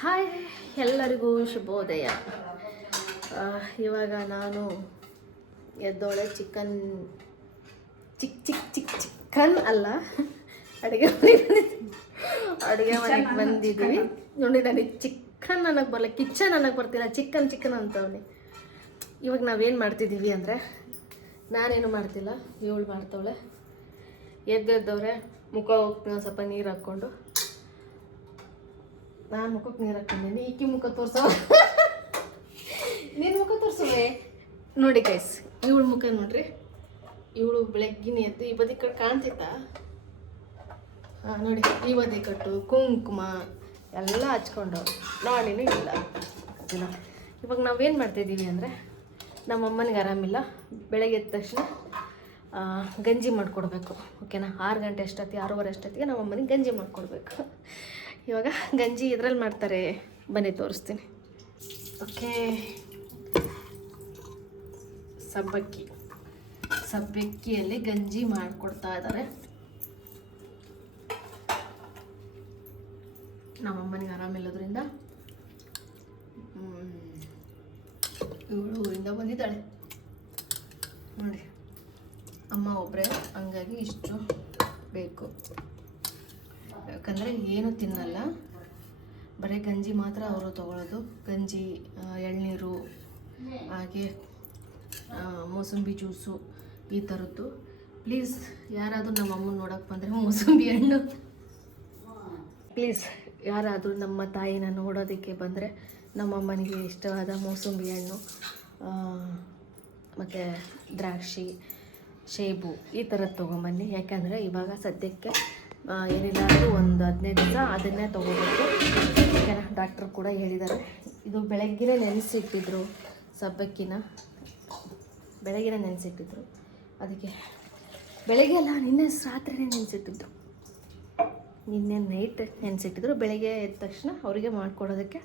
Hi, ಎಲ್ಲರಿಗೂ ಶುಭೋದಯ. ಇವಾಗ ನಾನು ಎದ್ದೋಳೆ. ಚಿಕನ್ ಅಲ್ಲ, ಅಡುಗೆ ಮನೆಗೆ ಬಂದಿದ್ದೀವಿ. ನೋಡಿ, ನನಗೆ ಚಿಕನ್ ನನಗೆ ಬರಲ್ಲ, ಕಿಚನ್ ನನಗೆ ಬರ್ತಿಲ್ಲ, ಚಿಕನ್ ಅಂತವನಿ. ಇವಾಗ ನಾವೇನು ಮಾಡ್ತಿದ್ದೀವಿ ಅಂದರೆ, ನಾನೇನು ಮಾಡ್ತಿಲ್ಲ, ಇವಳು ಮಾಡ್ತವಳೆ. ಎದ್ದವ್ರೆ, ಮುಖ ಹೋಗ್ತೀನಿ, ಸ್ವಲ್ಪ ನೀರು ಹಾಕ್ಕೊಂಡು. ನಾನು ಮುಖಕ್ಕೆ ನೀರು ಹಾಕ್ಕೊಂಡಿನಿ, ಈಕಿ ಮುಖ ತೋರ್ಸೋ. ನಿನ್ನ ಮುಖ ತೋರ್ಸುವೆ. ನೋಡಿ ಗೈಸ್, ಇವಳು ಮುಖ ನೋಡ್ರಿ. ಇವಳು ಬೆಳಗ್ಗಿನ ಎದ್ದು ಈ ಬದಿ ಕಟ್ಟು ಕಾಣ್ತಿತ್ತ. ನೋಡಿ, ಈ ಬದಿ ಕಟ್ಟು ಕುಂಕುಮ ಎಲ್ಲ ಹಚ್ಕೊಂಡು ನಾಡಿನೂ ಇಲ್ಲ. ಇವಾಗ ನಾವೇನು ಮಾಡ್ತಾಯಿದ್ದೀವಿ ಅಂದರೆ, ನಮ್ಮ ಅಮ್ಮನಿಗೆ ಆರಾಮಿಲ್ಲ. ಬೆಳಗ್ಗೆ ಎದ್ದ ತಕ್ಷಣ ಗಂಜಿ ಮಾಡಿಕೊಡ್ಬೇಕು. ಓಕೆನಾ? 6 ಗಂಟೆ ಅಷ್ಟೊತ್ತಿಗೆ, 6:30 ಅಷ್ಟೊತ್ತಿಗೆ ನಮ್ಮ ಅಮ್ಮನಿಗೆ ಗಂಜಿ ಮಾಡಿಕೊಡ್ಬೇಕು. ಇವಾಗ ಗಂಜಿ ಇದ್ರಲ್ಲಿ ಮಾಡ್ತಾರೆ, ಬನ್ನಿ ತೋರಿಸ್ತೀನಿ. ಓಕೆ, ಸಬ್ಬಕ್ಕಿಯಲ್ಲಿ ಗಂಜಿ ಮಾಡಿಕೊಡ್ತಾ ಇದ್ದಾರೆ. ನಮ್ಮಮ್ಮನಿಗೆ ಆರಾಮಿಲ್ಲದ್ರಿಂದ ಇವಳು ಊರಿಂದ ಬಂದಿದ್ದಾಳೆ. ನೋಡಿ, ಅಮ್ಮ ಒಬ್ಬರೇ, ಹಂಗಾಗಿ ಇಷ್ಟು ಬೇಕು. ಯಾಕಂದರೆ ಏನು ತಿನ್ನಲ್ಲ, ಬರೀ ಗಂಜಿ ಮಾತ್ರ ಅವರು ತೊಗೊಳ್ಳೋದು. ಗಂಜಿ, ಎಳ್ನೀರು, ಹಾಗೆ ಮೋಸಂಬಿ ಜ್ಯೂಸು, ಈ ಥರದ್ದು. ಪ್ಲೀಸ್ ಯಾರಾದರೂ ನಮ್ಮ ಅಮ್ಮನ ನೋಡೋಕ್ಕೆ ಬಂದರೆ ಮೋಸಂಬಿ ಹಣ್ಣು, ಪ್ಲೀಸ್ ಯಾರಾದರೂ ನಮ್ಮ ತಾಯಿನ ನೋಡೋದಕ್ಕೆ ಬಂದರೆ ನಮ್ಮಮ್ಮನಿಗೆ ಇಷ್ಟವಾದ ಮೋಸಂಬಿ ಹಣ್ಣು ಮತ್ತು ದ್ರಾಕ್ಷಿ, ಸೇಬು ಈ ಥರದ್ದು ತೊಗೊಂಬನ್ನಿ. ಯಾಕಂದರೆ ಇವಾಗ ಸದ್ಯಕ್ಕೆ ಏನಿಲ್ಲ ಅಂದರೂ ಒಂದು 15 ದಿವಸ ಅದನ್ನೇ ತೊಗೋಬೇಕು. ಓಕೆನಾ? ಡಾಕ್ಟ್ರು ಕೂಡ ಹೇಳಿದ್ದಾರೆ. ಇದು ಬೆಳಗ್ಗಿನೇ ನೆನೆಸಿಟ್ಟಿದ್ರು, ಸಬ್ಬಕ್ಕಿನ ಬೆಳಗ್ಗಿನೇ ನೆನೆಸಿಟ್ಟಿದ್ರು. ಅದಕ್ಕೆ ಬೆಳಗ್ಗೆ ಅಲ್ಲ, ನಿನ್ನೆ ರಾತ್ರಿನೇ ನೆನೆಸಿಟ್ಟಿದ್ರು. ನಿನ್ನೆ ನೈಟ್ ನೆನೆಸಿಟ್ಟಿದ್ರು. ಬೆಳಗ್ಗೆ ಎದ್ದ ತಕ್ಷಣ ಅವರಿಗೆ ಮಾಡಿಕೊಡೋದಕ್ಕೆ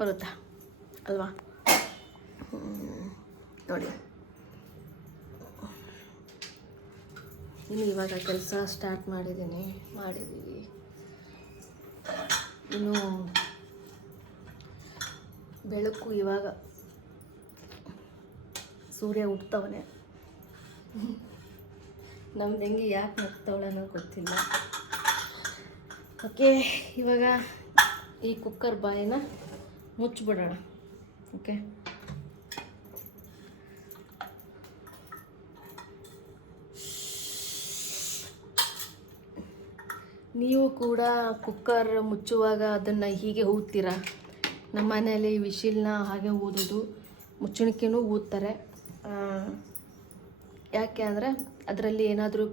ಬರುತ್ತಾ ಅಲ್ವಾ? ನೋಡಿ, ಇನ್ನು ಇವಾಗ ಕೆಲಸ ಸ್ಟಾರ್ಟ್ ಮಾಡಿದ್ದೀವಿ. ಇನ್ನು ಬೆಳಕು, ಇವಾಗ ಸೂರ್ಯ ಹುಟ್ಟವನೆ. ನಮ್ಮ ತಂಗಿ ಯಾಕೆ ಮುಗ್ತವಳೆ ಅನ್ನೋದು ಗೊತ್ತಿಲ್ಲ. ಓಕೆ, ಇವಾಗ ಈ ಕುಕ್ಕರ್ ಬಾಯಿನ ಮುಚ್ಚಿಬಿಡೋಣ. ಓಕೆ, ನೀವು ಕೂಡ ಕುಕ್ಕರ್ ಮುಚ್ಚುವಾಗ ಅದನ್ನು ಹೀಗೆ ಊದ್ತೀರಾ? ನಮ್ಮ ಮನೆಯಲ್ಲಿ ವಿಶಿಲ್ನ ಹಾಗೆ ಊದೋದು, ಮುಚ್ಚಣಿಕೆನೂ ಊದ್ತಾರೆ. ಯಾಕೆ ಅಂದರೆ ಅದರಲ್ಲಿ ಏನಾದರೂ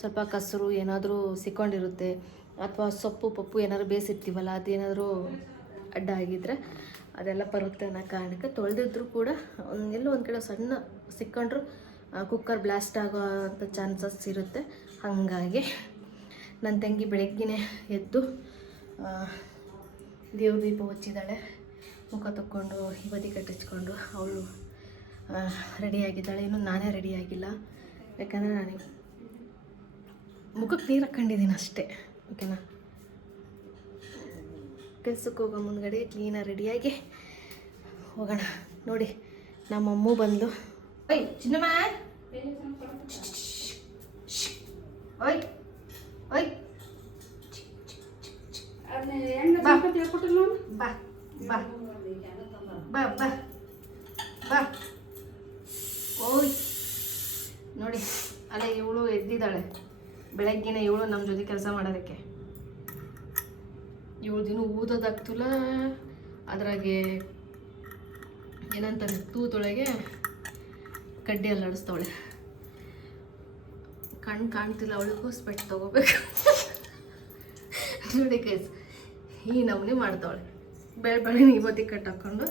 ಸ್ವಲ್ಪ ಕಸರು ಏನಾದರೂ ಸಿಕ್ಕೊಂಡಿರುತ್ತೆ, ಅಥವಾ ಸೊಪ್ಪು ಪಪ್ಪು ಏನಾದರೂ ಬೇಯಿಸಿರ್ತೀವಲ್ಲ, ಅದೇನಾದರೂ ಅಡ್ಡ ಆಗಿದ್ದರೆ ಅದೆಲ್ಲ ಬರುತ್ತೆ ಅನ್ನೋ ಕಾರಣಕ್ಕೆ ತೊಳೆದಿದ್ರು ಕೂಡ ಎಲ್ಲೋ ಒಂದು ಕಡೆ ಸಣ್ಣ ಸಿಕ್ಕೊಂಡ್ರು ಕುಕ್ಕರ್ ಬ್ಲಾಸ್ಟ್ ಆಗೋ ಅಂಥ ಚಾನ್ಸಸ್ ಇರುತ್ತೆ. ಹಾಗಾಗಿ ನನ್ನ ತಂಗಿ ಬೆಳಗ್ಗಿನೇ ಎದ್ದು ದೇವ್ರ ದೀಪ ಹಚ್ಚಿದ್ದಾಳೆ, ಮುಖ ತಕ್ಕೊಂಡು ಈ ಬದಿ ಕಟ್ಟಿಸ್ಕೊಂಡು ಅವಳು ರೆಡಿಯಾಗಿದ್ದಾಳೆ. ಇನ್ನು ನಾನೇ ರೆಡಿಯಾಗಿಲ್ಲ, ಯಾಕಂದರೆ ನಾನು ಮುಖಕ್ಕೆ ನೀರು ಹಾಕ್ಕೊಂಡಿದ್ದೀನಿ ಅಷ್ಟೇ. ಓಕೆನಾ? ಕೆಲ್ಸಕ್ಕೆ ಹೋಗೋ ಮುಂದ್ಗಡೆ ಕ್ಲೀನಾಗಿ ರೆಡಿಯಾಗಿ ಹೋಗೋಣ. ನೋಡಿ, ನಮ್ಮಮ್ಮೂ ಬಂದು, ಓಯ್ ಚಿನ್ನಮ್ಮ, ಓಯ್ ಓಯ್ ಬಾ ಬಾ ಬಾ ಬಾ ಬಾ. ಓಯ್ ನೋಡಿ, ಅಲ್ಲೇ ಇವಳು ಎದ್ದಿದ್ದಾಳೆ. ಬೆಳಗ್ಗಿನ ಇವಳು ನಮ್ಮ ಜೊತೆ ಕೆಲಸ ಮಾಡೋದಕ್ಕೆ. ಇವಳು ದಿನ ಊದೋದಾಗ್ತಿಲ್ಲ, ಅದ್ರಾಗೆ ಏನಂತಾರೆ, ತೂತೊಳಗೆ ಕಡ್ಡಿ ಅಲ್ಲಾಡಿಸ್ತವಳೆ. ಕಣ್ಣು ಕಾಣ್ತಿಲ್ಲ, ಅವಳಿಗೂ ಸ್ಪೆಟ್ ತೊಗೋಬೇಕು. ನೋಡಿ ಗೈಸ್, ಈ ನಮೂನೆ ಮಾಡ್ತಾವಳೆ. ಬೆಳಗ್ಗೆ ಇಬತ್ತಿ ಕಟ್ಟು ಹಾಕ್ಕೊಂಡು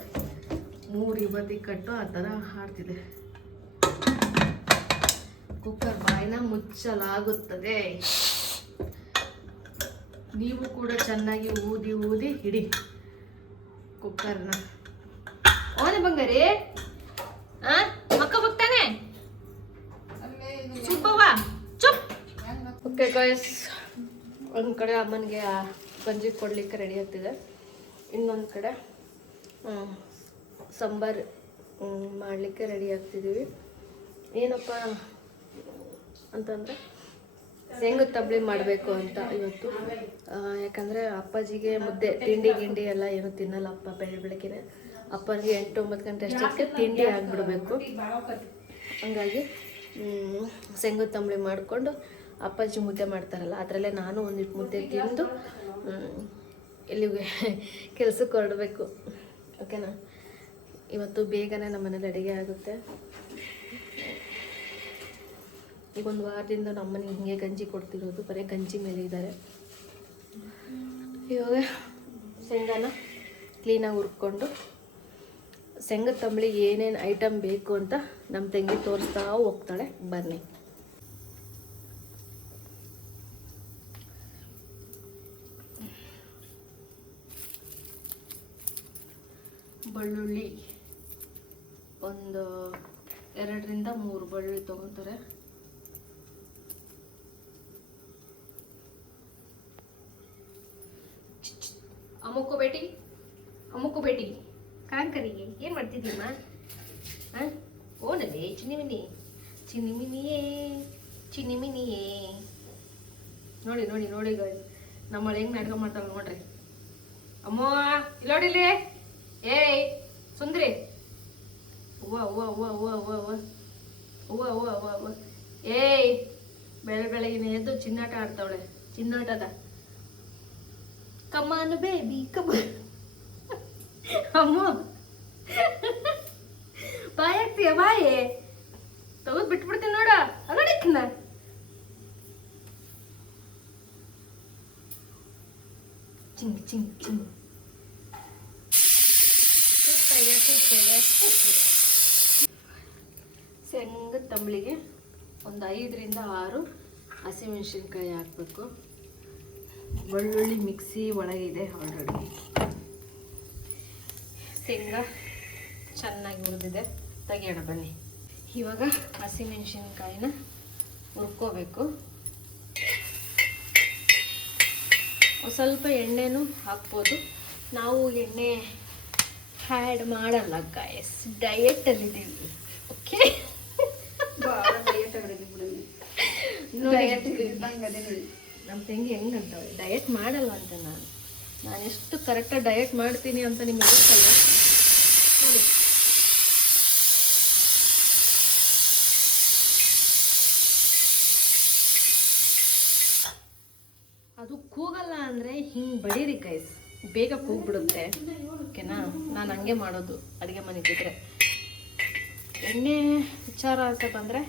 3 ಇಬತ್ತಿ ಕಟ್ಟು ಆ ಥರ ಹಾಡ್ತಿದೆ. ಕುಕ್ಕರ್ ಬಾಯಿನ ಮುಚ್ಚಲಾಗುತ್ತದೆ. ನೀವು ಕೂಡ ಚೆನ್ನಾಗಿ ಊದಿ ಹಿಡಿ ಕುಕ್ಕರ್ನ. ಓನೆ ಬಂಗಾರಿ, ಮಕ್ಕ ಬಗ್ತಾನೆ ಸುಬ್ಬವ್ವ, ಚುಪ್. ಓಕೆ ಗೈಸ್, ಒಂದು ಕಡೆ ಅಮ್ಮನಿಗೆ ಗಂಜಿ ಕೊಡಲಿಕ್ಕೆ ರೆಡಿ ಆಗ್ತಿದೆ, ಇನ್ನೊಂದು ಕಡೆ ಸಾಂಬಾರು ಮಾಡಲಿಕ್ಕೆ ರೆಡಿ ಆಗ್ತಿದ್ದೀವಿ. ಏನಪ್ಪ ಅಂತಂದರೆ ಶೇಂಗದ ತಂಬಳಿ ಮಾಡಬೇಕು ಅಂತ ಇವತ್ತು. ಯಾಕಂದರೆ ಅಪ್ಪಾಜಿಗೆ ಮುದ್ದೆ ತಿಂಡಿ ಗಿಂಡಿ ಎಲ್ಲ ಏನು ತಿನ್ನಲ್ಲ ಅಪ್ಪ. ಬೆಳಗ್ಗೆ ಅಪ್ಪನಿಗೆ 8-9 ಗಂಟೆ ಅಷ್ಟೊತ್ತಿಗೆ ತಿಂಡಿ ಆಗಿಬಿಡ್ಬೇಕು. ಹಂಗಾಗಿ ಶೇಂಗದ ತಂಬಳಿ ಮಾಡಿಕೊಂಡು ಅಪ್ಪಾಜಿ ಮುದ್ದೆ ಮಾಡ್ತಾರಲ್ಲ ಅದರಲ್ಲೇ ನಾನು ಒಂದಿಟ್ಟು ಮುದ್ದೆ ತಿಂದು ಇಲ್ಲಿಗೆ ಕೆಲಸಕ್ಕೆ ಹೊರಡಬೇಕು. ಓಕೆನಾ? ಇವತ್ತು ಬೇಗನೆ ನಮ್ಮ ಮನೇಲಿ ಅಡುಗೆ ಆಗುತ್ತೆ. ಈಗ ಒಂದು ವಾರದಿಂದ ನಮ್ಮನೆಗೆ ಹಿಂಗೆ ಗಂಜಿ ಕೊಡ್ತಿರೋದು, ಬರೀ ಗಂಜಿ ಮೇಲೆ ಇದ್ದಾರೆ. ಇವಾಗ ಶೇಂಗಾನ ಕ್ಲೀನಾಗಿ ಹುರ್ಕೊಂಡು ಶೇಂಗದ ತಂಬಳಿಗೆ ಏನೇನು ಐಟಮ್ ಬೇಕು ಅಂತ ನಮ್ಮ ತಂಗಿ ತೋರಿಸ್ತಾ ಹೋಗ್ತಾಳೆ. ಬನ್ನಿ. ಬೆಳ್ಳುಳ್ಳಿ ಒಂದು 2ರಿಂದ 3 ಬೆಳ್ಳುಳ್ಳಿ ತೊಗೊತಾರೆ. ಅಮ್ಮಕ್ಕೂ ಬೇಟಿ ಕಾಂಕರಿಗೆ ಏನು ಮಾಡ್ತಿದ್ದೀಮ್ಮ? ಹಾಂ, ಓನಲ್ಲಿ ಚಿನ್ನಿಮಿನಿಯೇ ನೋಡಿ ನೋಡಿ ನೋಡಿ ನಮ್ಮಳು ಹೆಂಗೆ ನಾಟಕ ಮಾಡ್ತಾಳೆ ನೋಡ್ರಿ. ಅಮ್ಮ ಇಲ್ಲೋಡಿಲಿ, ಏಯ್ ಸುಂದ್ರಿ, ಹೂವ ಹೂವ ಹೂವ ಹೂವ ಹೂವ ಹೂವ ಹೂವ ಹೂವ ಹೂವ ಏಯ್ ಬೆಳಗಿನ ಎದ್ದು ಚಿನ್ನಾಟ ಆಡ್ತಾವಳೆ. ಚಿನ್ನಾಟದ ಕಮಾನು ಬೇಬಿ ಕಮಾನ್. ಅಮ್ಮ ಬಾಯಿ ಆಗ್ತೀಯ? ಬಾಯಿ ತಗದ್ ಬಿಟ್ಬಿಡ್ತೀನಿ ನೋಡ. ಅದಕ್ಕಿನ್ನ ಚಿಂಗ್ ಚಿಂಗ್ ಚಿಂಗ್ ಶೇಂಗದ ತಂಬಳಿಗೆ ಒಂದು 5ರಿಂದ 6 ಹಸಿಮೆಣಸಿನ್ಕಾಯಿ ಹಾಕಬೇಕು. ಬೆಳ್ಳುಳ್ಳಿ ಮಿಕ್ಸಿ ಒಳಗಿದೆ ಆಲ್ರೆಡಿ. ಶೇಂಗಾ ಚೆನ್ನಾಗಿ ಹುರಿದಿದೆ, ತೆಗಿಯೋಣ ಬನ್ನಿ. ಇವಾಗ ಹಸಿಮೆಣಸಿನ್ಕಾಯಿನ ಹುರ್ಕೋಬೇಕು. ಸ್ವಲ್ಪ ಎಣ್ಣೆನೂ ಹಾಕ್ಬೋದು. ನಾವು ಎಣ್ಣೆ ಆ್ಯಡ್ ಮಾಡಲ್ಲ ಗಾಯಸ್, ಡಯೆಟಲ್ಲಿದ್ದೀವಿ. ಓಕೆ, ನಮ್ಮ ತಂಗಿ ಹೆಂಗಂತವೆ ಡಯೆಟ್ ಮಾಡಲ್ಲ ಅಂತ. ನಾನು ಎಷ್ಟು ಕರೆಕ್ಟಾಗಿ ಡಯೆಟ್ ಮಾಡ್ತೀನಿ ಅಂತ ನಿಮಗೆ ಗೊತ್ತಲ್ಲ ನೋಡಿ. ಅದು ಕೂಗಲ್ಲ ಅಂದರೆ ಹಿಂಗೆ ಬಡೀರಿ ಗೈಸ್, ಬೇಗ ಕೂಗ್ಬಿಡುತ್ತೆ. ಓಕೆನಾ? ನಾನು ಹಂಗೆ ಮಾಡೋದು ಅಡುಗೆ ಮನೆಗಿದ್ರೆ. ಎಣ್ಣೆ ವಿಚಾರ ಅಂತ ಬಂದರೆ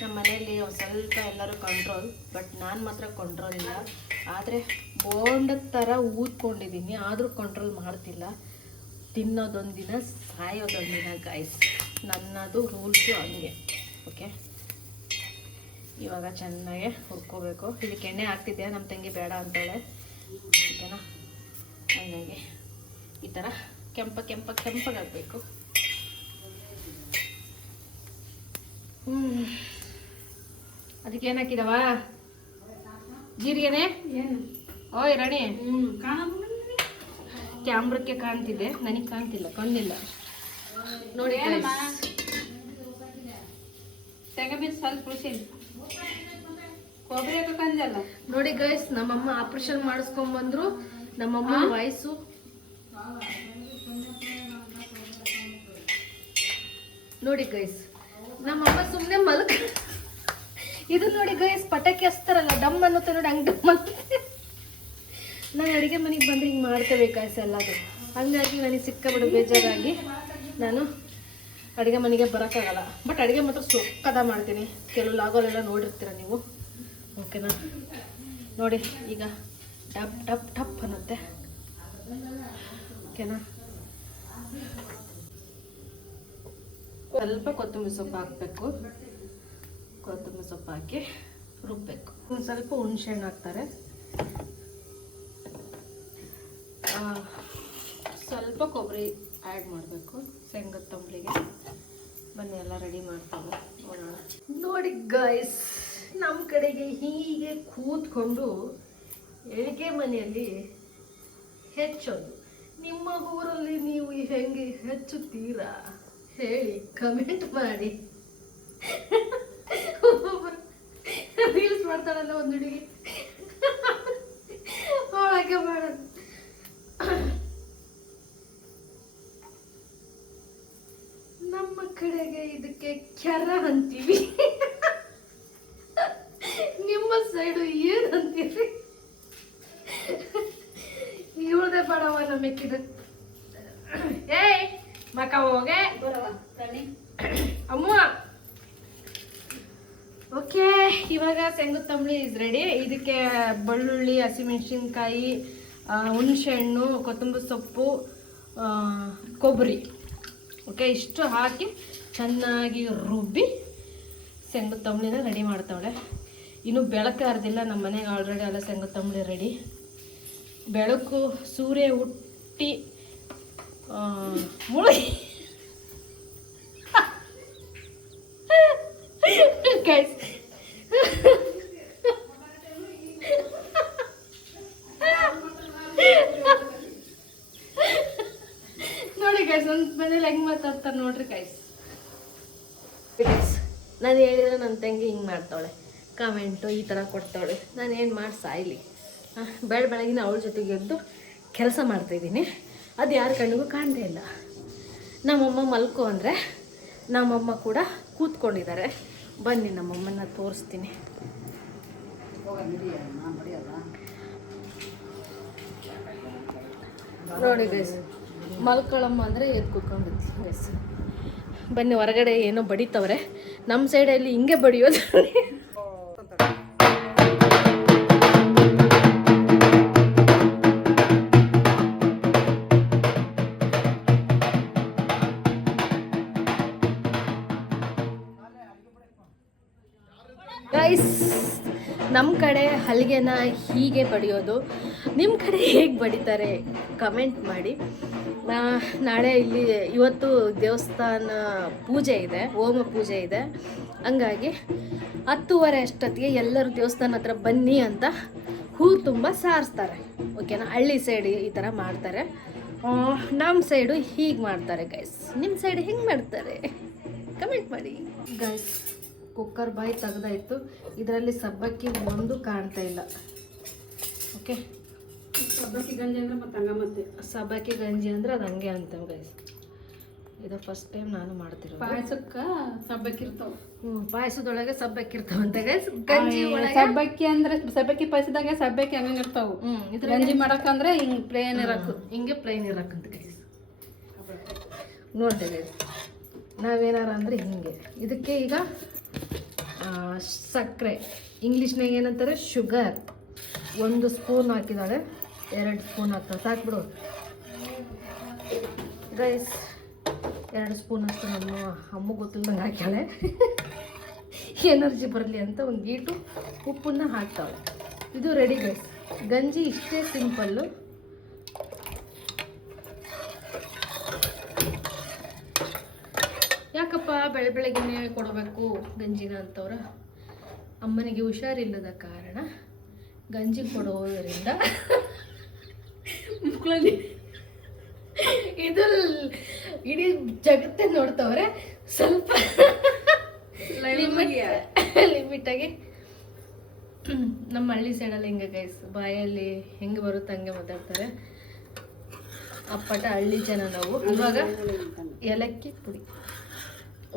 ನಮ್ಮ ಮನೆಯಲ್ಲಿ ಒಂದು ಸ್ವಲ್ಪ ಎಲ್ಲರೂ ಕಂಟ್ರೋಲ್, ಬಟ್ ನಾನು ಮಾತ್ರ ಕಂಟ್ರೋಲ್ ಇಲ್ಲ. ಆದರೆ ಬೋಂಡದ ಥರ ಊದ್ಕೊಂಡಿದ್ದೀನಿ, ಆದರೂ ಕಂಟ್ರೋಲ್ ಮಾಡ್ತಿಲ್ಲ. ತಿನ್ನೋದೊಂದಿನ ಸಾಯೋದೊಂದಿನ ಗಾಯ್ಸ್, ನನ್ನದು ರೂಲ್ಸು ಹಂಗೆ. ಓಕೆ, ಇವಾಗ ಚೆನ್ನಾಗೆ ಹುರ್ಕೋಬೇಕು. ಇದಕ್ಕೆ ಎಣ್ಣೆ ಹಾಕ್ತಿದ್ದೆ, ನಮ್ಮ ತಂಗಿ ಬೇಡ ಅಂತೇಳೆ. ಓಕೆನಾ? ಹಂಗಾಗಿ ಈ ಥರ ಕೆಂಪಗಾಗಬೇಕು. ಅದಕ್ಕೆ ಏನು ಹಾಕಿದವ? ಜೀರಿಗೆನೆ? ಓಯ್ ರಾಣಿ, ಕ್ಯಾಮ್ರಕ್ಕೆ ಕಾಣ್ತಿದೆ, ನನಗೆ ಕಾಣ್ತಿಲ್ಲ, ಕಣ್ಣಿಲ್ಲ ನೋಡಿ. ನೋಡಿ ಗೈಸ್, ನಮ್ಮಮ್ಮ ಆಪರೇಷನ್ ಮಾಡಿಸ್ಕೊಂಡ್ಬಂದ್ರು. ನಮ್ಮಮ್ಮ ವಯಸ್ಸು ನೋಡಿ ಗೈಸ್, ನಮ್ಮಮ್ಮ ಸುಮ್ಮನೆ ಮಲ್ಕ. ಇದು ನೋಡಿ ಗೈಸ್, ಪಟಾಕಿ ಹಚ್ತಾರಲ್ಲ, ಡಮ್ ಅನ್ನುತ್ತೆ ನೋಡಿ, ಹಂಗೆ ಡಮ್ ಅಂತ. ನಾನು ಅಡುಗೆ ಮನೆಗೆ ಬಂದರೆ ಹಿಂಗೆ ಮಾಡ್ತೇವೆ ಗೈಸ್ ಎಲ್ಲದು. ಹಂಗಾಗಿ ನನಗೆ ಸಿಕ್ಕಾಬಿಡು ಬೇಜಾರಾಗಿ ನಾನು ಅಡುಗೆ ಮನೆಗೆ ಬರೋಕ್ಕಾಗಲ್ಲ. ಬಟ್ ಅಡುಗೆ ಮಾತ್ರ ಸೊಕ್ಕದ ಮಾಡ್ತೀನಿ. ಕೆಲವು ಲಾಗೋಲೆಲ್ಲ ನೋಡಿರ್ತೀರ ನೀವು. ಓಕೆನಾ? ನೋಡಿ ಈಗ ಟಪ್ ಟಪ್ ಟಪ್ ಅನ್ನತ್ತೆ. ಓಕೆನಾ? ಸ್ವಲ್ಪ ಕೊತ್ತಂಬರಿ ಸೊಪ್ಪು ಹಾಕಬೇಕು. ಕೊತ್ತಂಬರಿ ಸೊಪ್ಪು ಹಾಕಿ ರುಬ್ಬಬೇಕು. ಒಂದು ಸ್ವಲ್ಪ ಹುಣಸೆಹಣ್ಣು ಹಾಕ್ತಾರೆ. ಸ್ವಲ್ಪ ಕೊಬ್ಬರಿ ಆ್ಯಡ್ ಮಾಡಬೇಕು ಶೇಂಗದ ತಂಬಳಿಗೆ. ಬನ್ನಿ ಎಲ್ಲ ರೆಡಿ ಮಾಡ್ತಾರೆ ನೋಡೋಣ. ನೋಡಿ ಗೈಸ್, ನಮ್ಮ ಕಡೆಗೆ ಹೀಗೆ ಕೂತ್ಕೊಂಡು ಎಳಿಗೆ ಮನೆಯಲ್ಲಿ ಹೆಚ್ಚೋದು. ನಿಮ್ಮ ಊರಲ್ಲಿ ನೀವು ಹೆಂಗೆ ಹೆಚ್ಚುತ್ತೀರಾ ಹೇಳಿ, ಕಮೆಂಟ್ ಮಾಡಿ. ರೀಲ್ಸ್ ಮಾಡ್ತಾಳಲ್ಲ ಒಂದು ಹುಡುಗಿ, ಅವಳಾಗೆ ಮಾಡೋದು. ನಮ್ಮ ಕಡೆಗೆ ಇದಕ್ಕೆ ಕೆರ ಅಂತೀವಿ, ನಿಮ್ಮ ಸೈಡು ಏನ್ ಅಂತೀವಿ? ಇವಳದೇ ಬಡವ ನಮಕ್ಕಿದ. ಏಯ್ ಮಕ್ಕ ಹೋಗೆ ಅಮ್ಮ. ಓಕೆ, ಇವಾಗ ಶೇಂಗತ್ತಂಬಳಿ ಇಸ್ ರೆಡಿ. ಇದಕ್ಕೆ ಬೆಳ್ಳುಳ್ಳಿ, ಹಸಿಮೆಣಸಿನ್ಕಾಯಿ, ಹುಣಸೆಹಣ್ಣು, ಕೊತ್ತಂಬರಿ ಸೊಪ್ಪು, ಕೊಬ್ಬರಿ, ಓಕೆ, ಇಷ್ಟು ಹಾಕಿ ಚೆನ್ನಾಗಿ ರುಬ್ಬಿ ಶೇಂಗತ್ತಂಬಳಿನ ರೆಡಿ ಮಾಡ್ತಾವಳೆ. ಇನ್ನು ಬೆಳಕು ಅರ್ದಿಲ್ಲ, ನಮ್ಮ ಮನೆಗೆ ಆಲ್ರೆಡಿ ಎಲ್ಲ ಶೇಂಗತ್ತಂಬಳಿ ರೆಡಿ. ಬೆಳಕು ಸೂರ್ಯ ಹುಟ್ಟಿ ಮುಳುಗಿ ಗೈಸ್ ನೋಡಿ ಗೈಸ್, ಒಂದು ಮನೇಲಿ ಹೆಂಗೆ ಮಾತಾಡ್ತಾರೆ ನೋಡ್ರಿ ಗೈಸ್. ನಾನು ಹೇಳಿದ್ರೆ ನನ್ನ ತಂಗಿ ಹಿಂಗೆ ಮಾಡ್ತಾವಳೆ, ಕಮೆಂಟು ಈ ಥರ ಕೊಡ್ತಾವಳೆ. ನಾನು ಏನು ಮಾಡಿ ಸಾಯ್ಲಿ? ಬೆಳಗಿನ ಅವಳ ಜೊತೆಗೆ ಎದ್ದು ಕೆಲಸ ಮಾಡ್ತಾಯಿದ್ದೀನಿ, ಅದು ಯಾರ ಕಣ್ಣಿಗೂ ಕಾಣ್ತಾ ಇಲ್ಲ. ನಮ್ಮಮ್ಮ ಮಲ್ಕೋ ಅಂದರೆ ನಮ್ಮಮ್ಮ ಕೂಡ ಕೂತ್ಕೊಂಡಿದ್ದಾರೆ. ಬನ್ನಿ ನಮ್ಮಮ್ಮನ ತೋರಿಸ್ತೀನಿ. ನೋಡಿ ಗೈಸ್, ಮಲ್ಕೊಳಮ್ಮ ಅಂದರೆ ಎದ್ದು ಕೂತ್ಕೊಂಡಿರ್ತೀನಿ ಗೈಸ್. ಬನ್ನಿ, ಹೊರಗಡೆ ಏನೋ ಬಡಿತವ್ರೆ. ನಮ್ಮ ಸೈಡಲ್ಲಿ ಹಿಂಗೆ ಬಡಿಯೋದು. ಗೈಸ್, ನಮ್ಮ ಕಡೆ ಹಲಿಗೆನ ಹೀಗೆ ಬಡಿಯೋದು. ನಿಮ್ಮ ಕಡೆ ಹೇಗೆ ಬಡಿತಾರೆ ಕಮೆಂಟ್ ಮಾಡಿ. ನಾಳೆ ಇವತ್ತು ದೇವಸ್ಥಾನ ಪೂಜೆ ಇದೆ, ಹೋಮ ಪೂಜೆ ಇದೆ. ಹಂಗಾಗಿ 10:30 ಅಷ್ಟೊತ್ತಿಗೆ ಎಲ್ಲರೂ ದೇವಸ್ಥಾನ ಹತ್ರ ಬನ್ನಿ ಅಂತ ಹೂ ತುಂಬ ಸಾರಿಸ್ತಾರೆ. ಓಕೆನಾ? ಹಳ್ಳಿ ಸೈಡ್ ಈ ಥರ ಮಾಡ್ತಾರೆ. ನಮ್ಮ ಸೈಡು ಹೀಗೆ ಮಾಡ್ತಾರೆ ಗೈಸ್. ನಿಮ್ಮ ಸೈಡ್ ಹೆಂಗೆ ಮಾಡ್ತಾರೆ ಕಮೆಂಟ್ ಮಾಡಿ ಗೈಸ್. ಕುಕ್ಕರ್ ಬಾಯಿ ತೆಗ್ದಾಯ್ತು. ಇದರಲ್ಲಿ ಸಬ್ಬಕ್ಕಿ ಒಂದು ಕಾಣ್ತಾ ಇಲ್ಲ. ಓಕೆ, ಸಬ್ಬಕ್ಕಿ ಗಂಜಿ ಅಂದರೆ ಮತ್ತೆ ಹಂಗೆ, ಮತ್ತೆ ಸಬ್ಬಕ್ಕಿ ಗಂಜಿ ಅಂದರೆ ಅದು ಹಂಗೆ ಅಂತೇವೆ ಗೈಸ್. ಇದು ಫಸ್ಟ್ ಟೈಮ್ ನಾನು ಮಾಡ್ತಿರೋದು. ಪಾಯಸಕ್ಕೆ ಸಬ್ಬಕ್ಕಿ ಇರ್ತಾವೆ. ಪಾಯಸದೊಳಗೆ ಸಬ್ಬಕ್ಕಿ ಇರ್ತಾವಂತೆ ಗೈಸ್. ಗಂಜಿ ಒಳಗೆ ಸಬ್ಬಕ್ಕಿ ಅಂದರೆ ಸಬ್ಬಕ್ಕಿ ಪಾಯಸದಾಗ ಸಬ್ಬಕ್ಕಿ ಹಂಗೆ ಇರ್ತಾವೆ. ಇದ್ರ ಗಂಜಿ ಮಾಡಕ್ಕಂದ್ರೆ ಹಿಂಗೆ ಪ್ಲೇನ್ ಇರಕ್ಕೆ, ಹಿಂಗೆ ಪ್ಲೇನ್ ಇರಕ್ಕಂತ ಗೈಸ್. ನೋಡ್ರಿ ಗೈಸ್, ನಾವೇನಾರ ಅಂದರೆ ಹಿಂಗೆ. ಇದಕ್ಕೆ ಈಗ ಸಕ್ಕರೆ, ಇಂಗ್ಲೀಷ್ನಾಗ ಏನಂತಾರೆ ಶುಗರ್, 1 ಸ್ಪೂನ್ ಹಾಕಿದಾಳೆ. 2 ಸ್ಪೂನ್ ಹಾಕ್ತಾಳೆ, ಸಾಕ್ಬಿಡು ಗೈಸ್. 2 ಸ್ಪೂನ್ ಅಷ್ಟು ನಮ್ಮ ಅಮ್ಮ ಗೊತ್ತಿಲ್ಲದಂಗೆ ಹಾಕ್ಯಾಳೆ. ಎನರ್ಜಿ ಬರಲಿ ಅಂತ ಒಂದು ಗೀಟು ಉಪ್ಪನ್ನ ಹಾಕ್ತಾಳೆ. ಇದು ರೆಡಿ ಗೈಸ್. ಗಂಜಿ ಇಷ್ಟೇ ಸಿಂಪಲ್ಲು. ಯಾಕಪ್ಪ ಬೆಳಗ್ಗೆನೇ ಕೊಡಬೇಕು ಗಂಜಿನ ಅಂತವ್ರ? ಅಮ್ಮನಿಗೆ ಹುಷಾರಿಲ್ಲದ ಕಾರಣ ಗಂಜಿ ಕೊಡೋದರಿಂದ ಮಕ್ಕಳಲ್ಲಿ ಇದು ಇಡೀ ಜಗತ್ತೇ ನೋಡ್ತವ್ರೆ. ಸ್ವಲ್ಪ ಲಿಮಿಟಾಗಿ. ನಮ್ಮ ಹಳ್ಳಿ ಸೈಡಲ್ಲಿ ಹಿಂಗೆ ಗೈಸ್, ಬಾಯಲ್ಲಿ ಹೆಂಗೆ ಬರುತ್ತೆ ಹಂಗೆ ಮಾತಾಡ್ತಾರೆ. ಅಪ್ಪಟ ಹಳ್ಳಿ ಜನ ನಾವು. ಇವಾಗ ಏಲಕ್ಕಿ ಪುಡಿ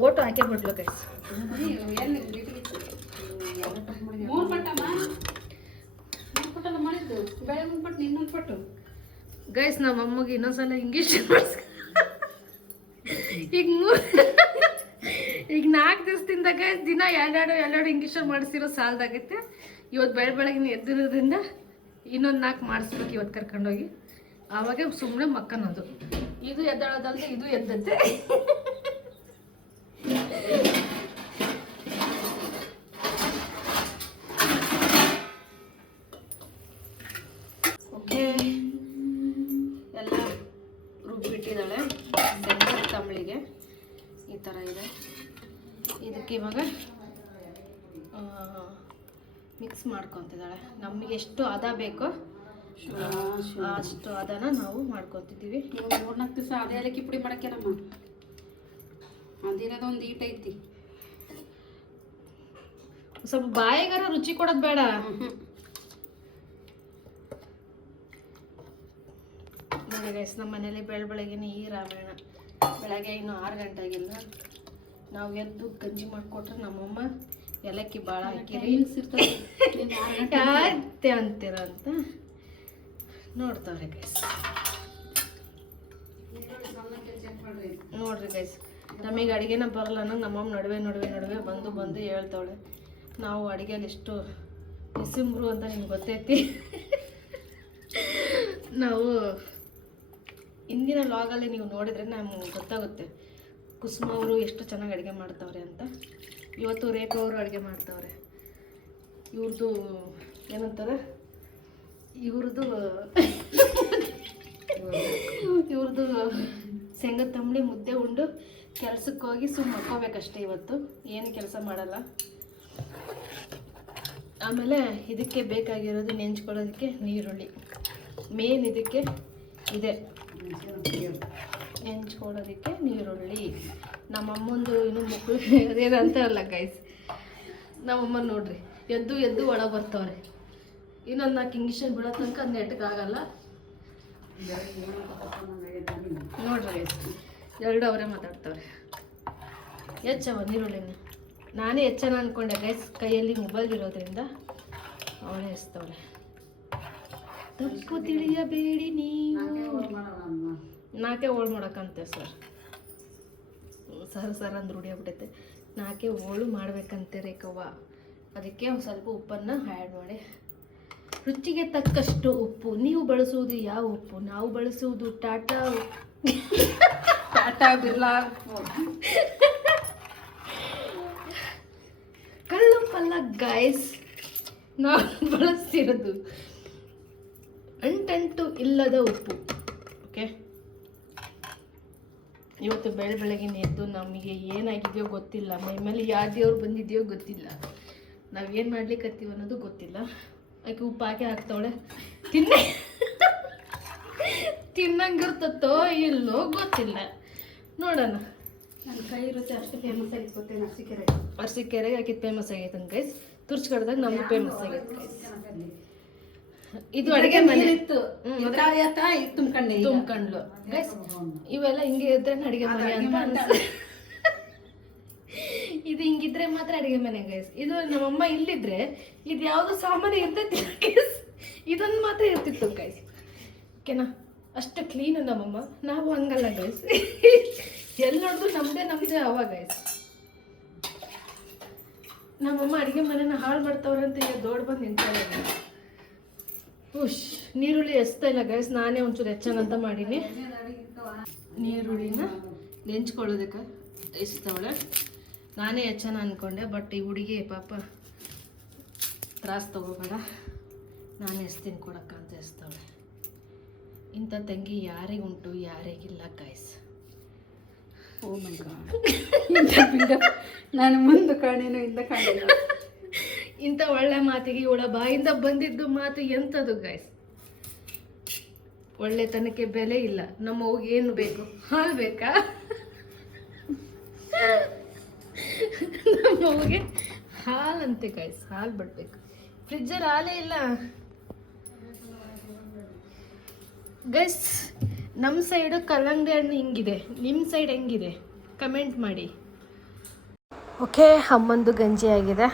ಓಟು ಹಾಕಿ ಬಿಟ್ಲು ಗೈಸ್. ಗೈಸ್, ನಮ್ಮ ಅಮ್ಮಗೆ ಇನ್ನೊಂದ್ಸಲ ಇಂಗ್ಲೀಷ್ ಈಗ 4 ದಿವಸದಿಂದ ಗೈಸ್ ದಿನ ಎರಡು ಇಂಗ್ಲೀಷ್ ಮಾಡಿಸಿರೋ ಸಾಲದಾಗೈತೆ. ಇವತ್ತು ಬೆಳಗಿನ ಎದ್ದಿರೋದ್ರಿಂದ ಇನ್ನೊಂದು 4 ಮಾಡಿಸ್ಬೇಕು ಇವತ್ತು ಕರ್ಕೊಂಡೋಗಿ. ಆವಾಗ ಸುಮ್ಮನೆ ಮಕ್ಕನೋದು. ಇದು ಎದ್ದಾಳದಲ್ದೆ ಇದು ಎದ್ದತ್ತೆ. ಓಕೆ, ಎಲ್ಲ ರುಬ್ಬಿಟ್ಟಿದ್ದಾಳೆ. ಶೇಂಗತ್ತಂಬಳಿಗೆ ಈ ಥರ ಇದೆ. ಇದಕ್ಕೆ ಇವಾಗ ಮಿಕ್ಸ್ ಮಾಡ್ಕೊತಿದ್ದಾಳೆ. ನಮಗೆ ಎಷ್ಟು ಹದ ಬೇಕೋ ಅಷ್ಟು ಹದನ ನಾವು ಮಾಡ್ಕೊತಿದ್ದೀವಿ. 3-4 ದಿವಸ ಅದೇ ಏಲಕ್ಕಿ ಪುಡಿ ಮಾಡಕ್ಕೆ ನಮ್ಮ ಅದಿರೋದು ಒಂದು ಈಟ್ ಐತಿ. ಸ್ವಲ್ಪ ಬಾಯಿಗಾರ ರುಚಿ ಕೊಡೋದು ಬೇಡ. ನೋಡಿ ಗೈಸ್, ನಮ್ಮ ಮನೇಲಿ ಬೆಳಗ್ಗೆನೇ ಈ ರಾಮಾಯಣ. ಬೆಳಗ್ಗೆ ಇನ್ನು 6 ಗಂಟೆ ಆಗಿಲ್ಲ. ನಾವು ಎದ್ದು ಗಂಜಿ ಮಾಡಿಕೊಟ್ರೆ ನಮ್ಮಮ್ಮ ಏಲಕ್ಕಿ ಭಾಳ ಹಾಕಿರಿ ಯಾಕೆ ಅಂತೀರ ಅಂತ ನೋಡ್ತಾವ್ರೆ ಗೈಸ್. ನೋಡ್ರಿ ಗೈಸ್, ನಮಗೆ ಅಡುಗೆನ ಬರಲ್ಲ ಅನ್ನೋದು ನಮ್ಮಮ್ಮ ನಡುವೆ ಬಂದು ಹೇಳ್ತಾವಳೆ. ನಾವು ಅಡುಗೆಯಲ್ಲಿ ಎಷ್ಟು ನಿಸಿಂಬ್ರು ಅಂತ ನಿಮ್ಗೆ ಗೊತ್ತೈತಿ. ನಾವು ಇಂದಿನ ಲಾಗಲ್ಲಿ ನೀವು ನೋಡಿದರೆ ನಮ್ಗೆ ಗೊತ್ತಾಗುತ್ತೆ ಕುಸುಮ ಅವರು ಎಷ್ಟು ಚೆನ್ನಾಗಿ ಅಡುಗೆ ಮಾಡ್ತಾವ್ರೆ ಅಂತ. ಇವತ್ತು ರೇಖಾ ಅವರು ಅಡುಗೆ ಮಾಡ್ತಾವ್ರೆ. ಇವ್ರದ್ದು ಏನಂತಾರೆ, ಇವ್ರದ್ದು ಶೇಂಗದ ತಂಬಳಿ ಮುದ್ದೆ ಉಂಡು ಕೆಲ್ಸಕ್ಕೆ ಹೋಗಿ ಸುಮ್ಮನೆ ಮಕ್ಕೋಬೇಕಷ್ಟೇ. ಇವತ್ತು ಏನು ಕೆಲಸ ಮಾಡಲ್ಲ. ಆಮೇಲೆ ಇದಕ್ಕೆ ಬೇಕಾಗಿರೋದು ನೆಂಚ್ಕೊಳ್ಳೋದಕ್ಕೆ ನೀರುಳ್ಳಿ ಮೇನ್. ಇದಕ್ಕೆ ಇದೆ ನೆಂಚ್ಕೊಳ್ಳೋದಕ್ಕೆ ನೀರುಳ್ಳಿ. ನಮ್ಮಮ್ಮಂದು ಇನ್ನೂ ಮಕ್ಕಳು ಅದೇನಂತ ಅಲ್ಲ ಗೈಸ್. ನಮ್ಮಮ್ಮ ನೋಡ್ರಿ ಎದ್ದು ಒಳಗೆ ಬರ್ತವ್ರೆ. ಇನ್ನೊಂದು 4 ಇಂಗಿಷನ್ ಬಿಡೋ ತನಕ ಅದು ನೆಟ್ಟಗಾಗಲ್ಲ ನೋಡ್ರಿ ಗೈಸ್. 2 ಅವರೇ ಮಾತಾಡ್ತವ್ರೆ. ಹೆಚ್ಚವ ನೀರುಳ್ಳಿನ ನಾನೇ ಹೆಚ್ಚನ ಅಂದ್ಕೊಂಡೆ ಗೈಸ್. ಕೈಯಲ್ಲಿ ಮೊಬೈಲ್ ಇರೋದ್ರಿಂದ ಅವಳೇ ಎಸ್ತವಳೆ. ತಪ್ಪು ತಿಳಿಯಬೇಡಿ ನೀವು. 4 ಹೋಳು ಮಾಡೋಕ್ಕಂತೆ ಸರ್ ಅಂದ್ರೆ ರೂಢಿ ಆಗ್ಬಿಟ್ಟೈತೆ. 4 ಹೋಳು ಮಾಡ್ಬೇಕಂತೆ ರೇಖವ್ವ. ಅದಕ್ಕೆ ಒಂದು ಸ್ವಲ್ಪ ಉಪ್ಪನ್ನು ಆ್ಯಡ್ ಮಾಡಿ. ರುಚಿಗೆ ತಕ್ಕಷ್ಟು ಉಪ್ಪು. ನೀವು ಬಳಸುವುದು ಯಾವ ಉಪ್ಪು? ನಾವು ಬಳಸುವುದು ಟಾಟಾ ಬಿರ್ಲಾ ಕಲ್ಲುಪ್ಪಲ್ಲ ಗೈಸ್. ನಾವು ಬಳಸ್ತಿರೋದು ಅಂಟಂಟು ಇಲ್ಲದ ಉಪ್ಪು. ಓಕೆ, ಇವತ್ತು ಬೆಳಗಿನ ಎದ್ದು ನಮಗೆ ಏನಾಗಿದೆಯೋ ಗೊತ್ತಿಲ್ಲ. ಮೈ ಮೇಲೆ ಯಾವ ದೇವ್ರು ಬಂದಿದೆಯೋ ಗೊತ್ತಿಲ್ಲ. ನಾವೇನು ಮಾಡ್ಲಿಕ್ಕತ್ತೀವಿ ಅನ್ನೋದು ಗೊತ್ತಿಲ್ಲ. ಆಕೆ ಉಪ್ಪು ಹಾಕಿ ಹಾಕ್ತಾವಳೆ. ತಿನ್ನಂಗಿರ್ತತ್ತೋ ಇಲ್ಲೋ ಗೊತ್ತಿಲ್ಲ, ನೋಡೋಣ. ನನ್ನ ಕೈ ರುಚಿ ಅಷ್ಟು ಫೇಮಸ್ ಆಗಿತ್ತು ಗೊತ್ತೇನು? ಅರಸೀಕೆರೆಗೆ ಹಾಕಿದ್ದು ಫೇಮಸ್ ಆಗೈತೆ ಗೈಸ್. ತುರ್ಚ್ಕಡ್ದಾಗ ನಮ್ಗೆ ಫೇಮಸ್ ಆಗೈತೆ ಗೈಸ್. ಇದು ಅಡುಗೆ ಮನೆ ಇತ್ತು, ತುಂಬ್ಕಂಡ್ಲು ಗೈಸ್. ಇವೆಲ್ಲ ಹಿಂಗೆ ಇದ್ರೆ ಅಡುಗೆ ಮನೆ ಅಂತ ಅನ್ಸುತ್ತೆ. ಇದು ಹಿಂಗಿದ್ರೆ ಮಾತ್ರ ಅಡುಗೆ ಮನೆ ಗೈಸ್. ಇದು ನಮ್ಮಮ್ಮ ಇಲ್ಲಿದ್ರೆ ಇದು ಯಾವುದು ಸಾಮಾನ್ಯ ಇರ್ತೈತಿ ಗೈಸ್. ಇದೊಂದು ಮಾತ್ರ ಇರ್ತಿತ್ತು ಗೈಸ್. ಓಕೆನಾ? ಅಷ್ಟು ಕ್ಲೀನ್ ನಮ್ಮಮ್ಮ. ನಾವು ಹಂಗಲ್ಲ ಗೈಸ್. ಎಲ್ಲಿ ನೋಡಿದ್ರು ನಮ್ಮದೇ ಅವ ಗೈಸ್. ನಮ್ಮಮ್ಮ ಅಡುಗೆ ಮನೆನ ಹಾಳು ಮಾಡ್ತಾವ್ರೆ ಅಂತ ಈಗ ದೊಡ್ಡ ಬಂದು ನಿಂತಾರೆ. ನೀರುಳ್ಳಿ ಎಸ್ತಾ ಇಲ್ಲ ಗೈಸ್. ನಾನೇ ಒಂಚೂರು ಹೆಚ್ಚಂತ ಮಾಡೀನಿ. ನೀರುಳ್ಳಿನ ನೆಂಚ್ಕೊಳ್ಳೋದಕ್ಕೆ ಎಸ್ತವಳೆ. ನಾನೇ ಹೆಚ್ಚನ ಅಂದ್ಕೊಂಡೆ, ಬಟ್ ಈ ಹುಡುಗಿ ಪಾಪ ತ್ರಾಸು ತಗೋಬೇಡ, ನಾನು ಎಸ್ತೀನಿ ಕೊಡಕ್ಕಂತ ಎಸ್ತವಳೆ. ಇಂಥ ತಂಗಿ ಯಾರಿಗುಂಟು ಯಾರಿಗಿಲ್ಲ ಗೈಸ್. ಓ ಮೈ ಗಾಡ್. ನಾನು ಮುಂದೆ ಕಾಣೇನು ಹಿಂದೆ ಕಾಣೇನು. ಇಂಥ ಒಳ್ಳೆ ಮಾತಿಗೆ ಇವಳ ಬಾಯಿಂದ ಬಂದಿದ್ದು ಮಾತು ಎಂಥದ್ದು ಗೈಸ್. ಒಳ್ಳೆತನಕ್ಕೆ ಬೆಲೆ ಇಲ್ಲ. ನಮ್ಮ ಅವ್ಗೆ ಏನು ಬೇಕು? ಹಾಲು ಬೇಕಾ? ನಮ್ಮ ಅವ್ಗೆ ಹಾಲಂತೆ ಗೈಸ್. ಹಾಲು ಬಿಡ್ಬೇಕು. ಫ್ರಿಜ್ಜಲ್ಲಿ ಹಾಲೇ ಇಲ್ಲ ಗೈಸ್. ನಮ್ಮ ಸೈಡು ಕಲ್ಲಂಗಡಿ ಹಣ್ಣು ಹಿಂಗಿದೆ, ನಿಮ್ಮ ಸೈಡ್ ಹೆಂಗಿದೆ ಕಮೆಂಟ್ ಮಾಡಿ. ಓಕೆ, ಅಮ್ಮಂದು ಗಂಜಿ ಆಗಿದೆ.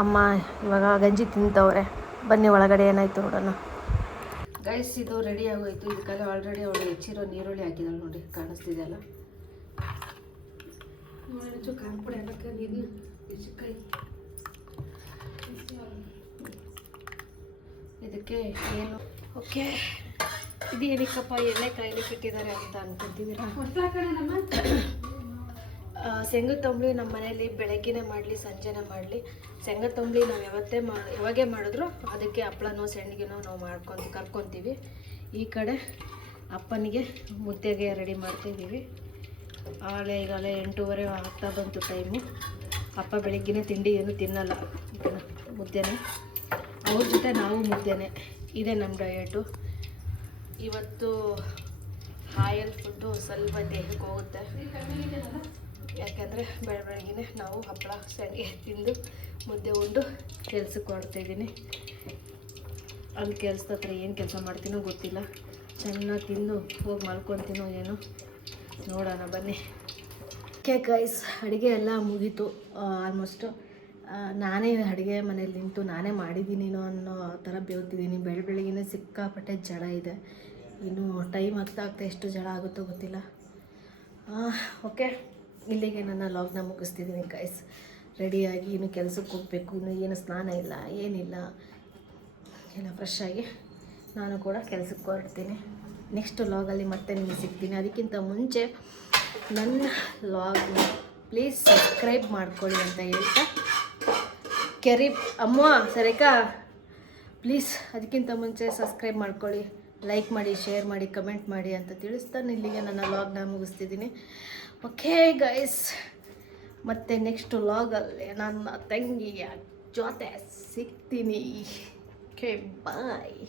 ಅಮ್ಮ ಇವಾಗ ಗಂಜಿ ತಿಂತವ್ರೆ. ಬನ್ನಿ ಒಳಗಡೆ ಏನಾಯ್ತು ನೋಡೋಣ ಗೈಸ್. ಇದು ರೆಡಿ ಆಗೋಯ್ತು. ಇದಕ್ಕೆಲ್ಲ ಆಲ್ರೆಡಿ ಅವಳು ಹೆಚ್ಚಿರೋ ನೀರುಳ್ಳಿ ಹಾಕಿದಾಳೆ ನೋಡಿ, ಕಾಣಿಸ್ತಿದೆಯಲ್ಲ. ಖಾರ ಪುಡಿ ಹಾಕಕ್ಕೆ ಇದು ಮೆಣಸಿನ್ಕಾಯಿ. ಇದಕ್ಕೆ ಏನು ಓಕೆ, ಇದು ಏನಕ್ಕಪ್ಪ ಎಣ್ಣೆ ಕಾಯ್ಲಿಕ್ಕೆ ಇಟ್ಟಿದ್ದಾರೆ ಅಂತ ಅನ್ಕೊಂತೀವಿ. ಶೇಂಗದ ತಂಬಳಿ ನಮ್ಮ ಮನೇಲಿ ಬೆಳಗ್ಗೆನೇ ಮಾಡಲಿ ಸಂಜೆನೇ ಮಾಡಲಿ, ಶೇಂಗದ ತಂಬಳಿ ನಾವು ಯಾವಾಗೇ ಮಾಡಿದ್ರು ಅದಕ್ಕೆ ಹಪ್ಳನೋ ಸೆಣ್ಣಿಗೆನೋ ನಾವು ಕರ್ಕೊತೀವಿ. ಈ ಕಡೆ ಅಪ್ಪನಿಗೆ ಮುದ್ದೆಗೆ ರೆಡಿ ಮಾಡ್ತಿದ್ದೀವಿ. ಈಗಾಗಲೇ 8:30 ಆಗ್ತಾ ಬಂತು ಟೈಮು. ಅಪ್ಪ ಬೆಳಗ್ಗೆನೇ ತಿಂಡಿ ಏನು ತಿನ್ನಲ್ಲ, ಮುದ್ದೆನೇ. ಅವ್ರ ಜೊತೆ ನಾವು ಮುದ್ದೆನೆ. ಇದೇ ನಮ್ಮ ಡಯಟು. ಇವತ್ತು ಆಯಲ್ ಫುಡ್ಡು ಸ್ವಲ್ಪ ದೇಹಕ್ಕೆ ಹೋಗುತ್ತೆ, ಯಾಕೆಂದರೆ ಬೆಳಗ್ಗೆ ನಾವು ಹಪ್ಪಳ ಸಂಡಿಗೆ ತಿಂದು ಮುದ್ದೆ ಉಂಡು ಕೆಲ್ಸಕ್ಕೆ ಹೊರಡ್ತಾಯಿದ್ದೀನಿ. ಅಲ್ಲಿ ಕೆಲ್ಸದ ಹತ್ರ ಏನು ಕೆಲಸ ಮಾಡ್ತೀನೋ ಗೊತ್ತಿಲ್ಲ. ಚೆನ್ನಾಗಿ ತಿಂದು ಹೋಗಿ ಮಲ್ಕೊತೀನೋ ಏನೋ ನೋಡೋಣ ಬನ್ನಿ. ಓಕೆ ಗೈಸ್, ಅಡುಗೆ ಎಲ್ಲ ಮುಗೀತು ಆಲ್ಮೋಸ್ಟು. ನಾನೇ ಅಡುಗೆ ಮನೇಲಿ ನಿಂತು ನಾನೇ ಮಾಡಿದ್ದೀನಿನೋ ಅನ್ನೋ ಥರ ಬೇವ್ತಿದ್ದೀನಿ. ಬೆಳಗ್ಗೆನೇ ಸಿಕ್ಕಾಪಟ್ಟೆ ಜಡ ಇದೆ. ಇನ್ನು ಟೈಮ್ ಆಗ್ತಾ ಎಷ್ಟು ಜಡ ಆಗುತ್ತೋ ಗೊತ್ತಿಲ್ಲ. ಓಕೆ, ಇಲ್ಲಿಗೆ ನನ್ನ ಲಾಗ್ನ ಮುಗಿಸ್ತಿದ್ದೀನಿ ಗೈಸ್. ರೆಡಿಯಾಗಿ ಇನ್ನು ಕೆಲಸಕ್ಕೆ ಹೋಗಬೇಕು. ಇನ್ನು ಏನು ಸ್ನಾನ ಇಲ್ಲ, ಏನಿಲ್ಲ, ಎಲ್ಲ ಫ್ರೆಶ್ ಆಗಿ ನಾನು ಕೂಡ ಕೆಲಸಕ್ಕೆ ಹೊರಡ್ತೀನಿ. ನೆಕ್ಸ್ಟ್ ಲಾಗಲ್ಲಿ ಮತ್ತೆ ನಿಮಗೆ ಸಿಗ್ತೀನಿ. ಅದಕ್ಕಿಂತ ಮುಂಚೆ ನನ್ನ ಲಾಗ್ನ ಪ್ಲೀಸ್ ಸಬ್ಸ್ಕ್ರೈಬ್ ಮಾಡ್ಕೊಳ್ಳಿ ಅಂತ ಹೇಳ್ತಾ ಅಮ್ಮ ಸರಿಕಾ ಪ್ಲೀಸ್ ಅದಕ್ಕಿಂತ ಮುಂಚೆ ಸಬ್ಸ್ಕ್ರೈಬ್ ಮಾಡ್ಕೊಳ್ಳಿ, ಲೈಕ್ ಮಾಡಿ, ಶೇರ್ ಮಾಡಿ, ಕಮೆಂಟ್ ಮಾಡಿ ಅಂತ ತಿಳಿಸ್ತಾನೆ ಇಲ್ಲಿಗೆ ನನ್ನ ಲಾಗ್ನ ಮುಗಿಸ್ತಿದ್ದೀನಿ. ಓಕೆ ಗೈಸ್, ಮತ್ತು ನೆಕ್ಸ್ಟ್ ಲಾಗಲ್ಲಿ ನನ್ನ ತಂಗಿಯ ಜೊತೆ ಸಿಗ್ತೀನಿ. ಓಕೆ ಬಾಯ್.